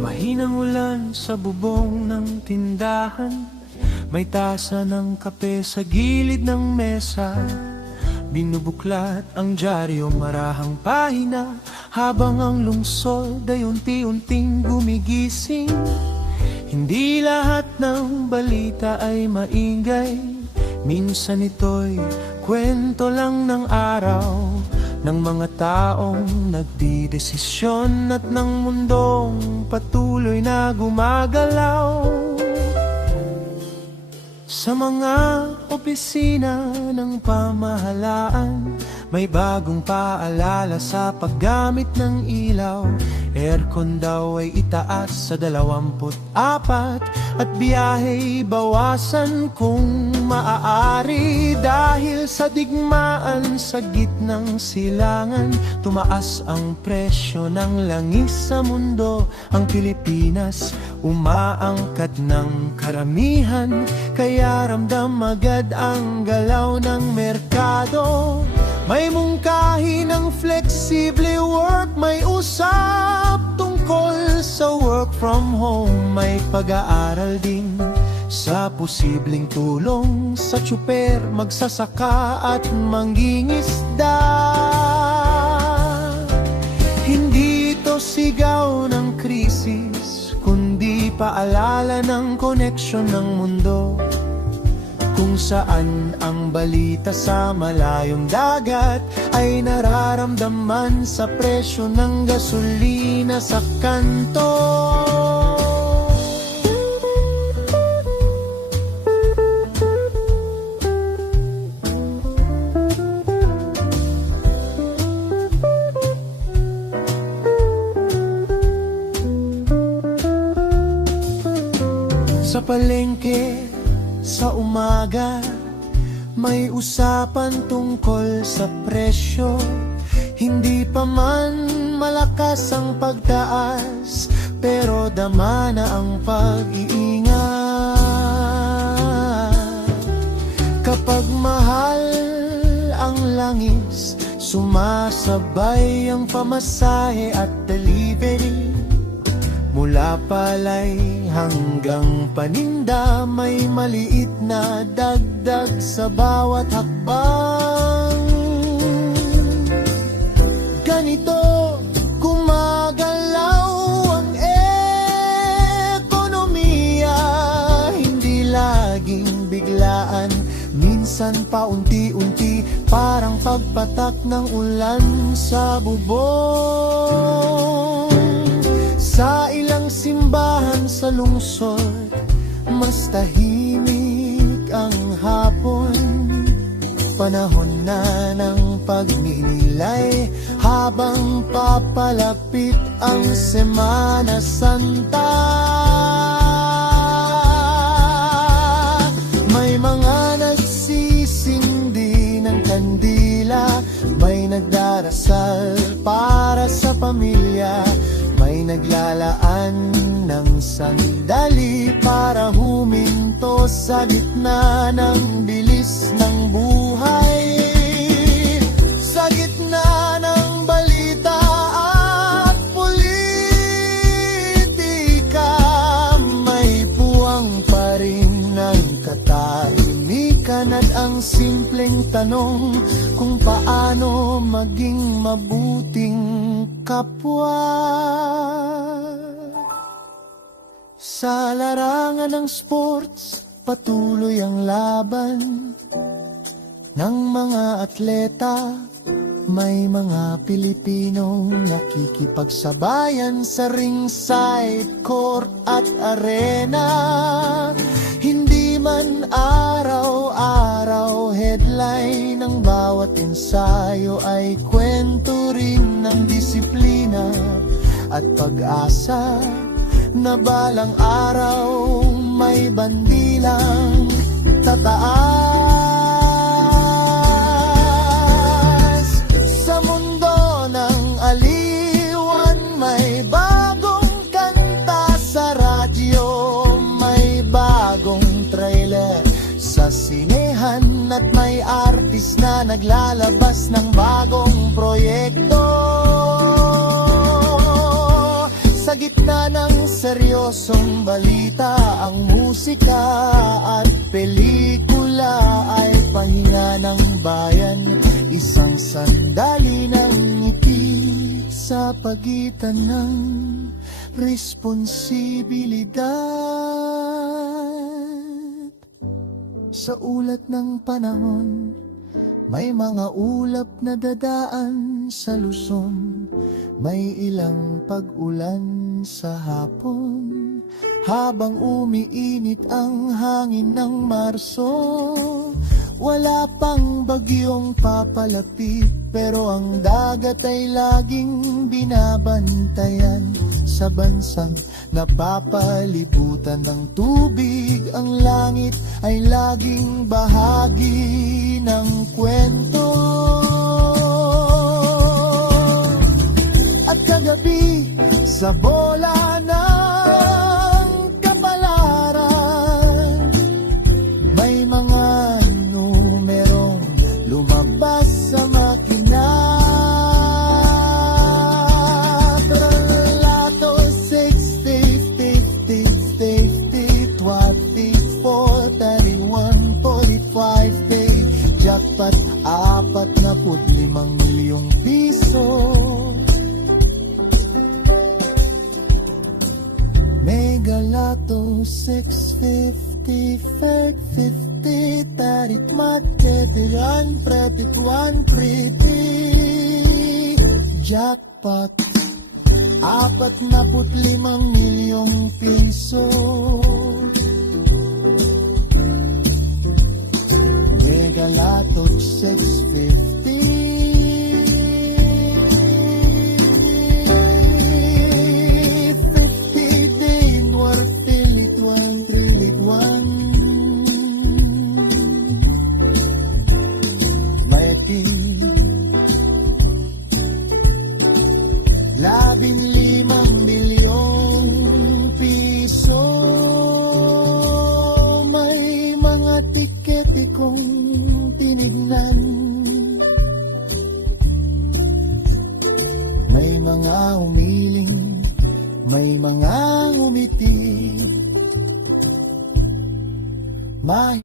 Mahinang ulan sa bubong ng tindahan, may tasa ng kape sa gilid ng mesa. Binubuklat ang dyaryo, marahang pahina, habang ang lungsod ay unti-unting gumigising. Hindi lahat ng balita ay maingay, minsan ito'y kwento lang ng araw, ng mga taong nagdidesisyon at ng mundong patuloy na gumagalaw. Sa mga opisina ng pamahalaan, may bagong paalala sa paggamit ng ilaw. Aircon daw ay itaas sa 24 at biyahey bawasan kung maaari. Dahil sa digmaan sa gitnang silangan, tumaas ang presyo ng langis sa mundo. Ang Pilipinas umaangkat ng karamihan, kaya ramdam agad ang galaw ng merkado. May mungkahi ng flexible work, may usap tungkol sa work from home. May pag-aaral din sa posibleng tulong sa tsuper, magsasaka at mangingisda. Hindi ito sigaw ng krisis, kundi paalala ng koneksyon ng mundo, kung saan ang balita sa malayong dagat ay nararamdaman sa presyo ng gasolina sa kanto. Sa palengke sa umaga, may usapan tungkol sa presyo. Hindi pa man malakas ang pagtaas, pero dama na ang pag-iingat. Kapag mahal ang langis, sumasabay ang pamasahe at delivery. Mula palay hanggang paninda, may maliit na dagdag sa bawat hakbang. Ganito gumagalaw ang ekonomiya, hindi laging biglaan, minsan paunti-unti, parang pagpatak ng ulan sa bubong. Sa ilang simbahan sa lungsod, mas tahimik ang hapon. Panahon na ng pagninilay, habang papalapit ang Semana Santa. May mga nagsisindi ng kandila, may nagdarasal para sa pamilya, may naglalaan ng sandali para huminto sa gitna ng bilis ng buhay. Sa gitna ng balita at politika, may puwang pa rin ng katahimikan at ang simpleng tanong kung paano maging mabuting kapwa. Sa larangan ng sports, patuloy ang laban ng mga atleta. May mga Pilipinong nakikipagsabayan sa ringside, court at arena. Hindi man araw-araw headline, ang bawat ensayo ay kwento rin ng disiplina at pag-asa na balang araw may bandilang sa taas. Sa mundo ng aliwan, may bagong kanta sa radyo, may bagong trailer sa sinehan, at may artist na naglalabas ng bagong proyekto. Sa gitna ng seryosong balita, ang musika at pelikula ay pahinga ng bayan. Isang sandali ng ngiti sa pagitan ng responsibilidad. Sa ulat ng panahon, may mga ulap na dadaan sa Luzon. May ilang pag-ulan sa hapon, habang umiinit ang hangin ng Marso. Wala pang bagyong papalapit, pero ang dagat ay laging binabantayan. Sa bansang napapalibutan ng tubig, ang langit ay laging bahagi ng kwento. At kagabi sa bola ng kapalaran, may mga numerong lumabas sa makina. Tralato 60, 50, 50, 24, 31, 45, jackpot 45 milyong piso. Megalato 650, 50, tarit matetiran, pretikuan, pretty. Jackpot 45 milyong piso. Megalato 650, 50 din wartilituan, trilituan. May 15 bilyong piso. May mga tiket kong tinignan, may mga umiling, may mga umiti.